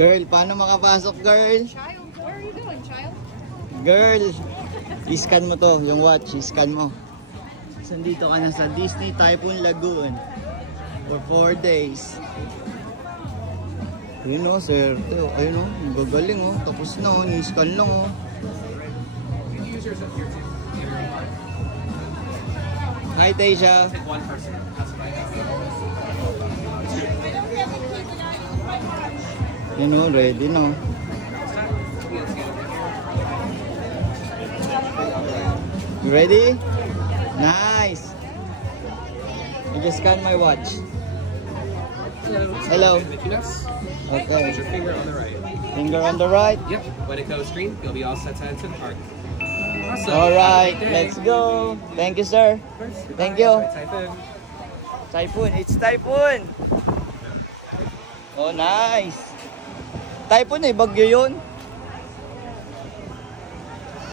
Girl, paano makapasok, girl? Child, where are you going, child? Girl, i-scan mo to, yung watch, i-scan mo. Sandito ka na sa Disney Typhoon Lagoon for 4 days. Ayun o, sir. Ayun o, gagaling o. Tapos na o, ni-scan lang o. Hi, Tasia. Ayun o, ready na o. You ready? Nice! I just scan my watch. Hello. Okay. Put your finger on the right. Finger on the right? Yep. When it goes green, you'll be all set to enter the park. Awesome. Alright, let's go. Thank you, sir. Thank you. Typhoon. Typhoon, it's Typhoon. Oh, nice. Typhoon eh, bagyo yun.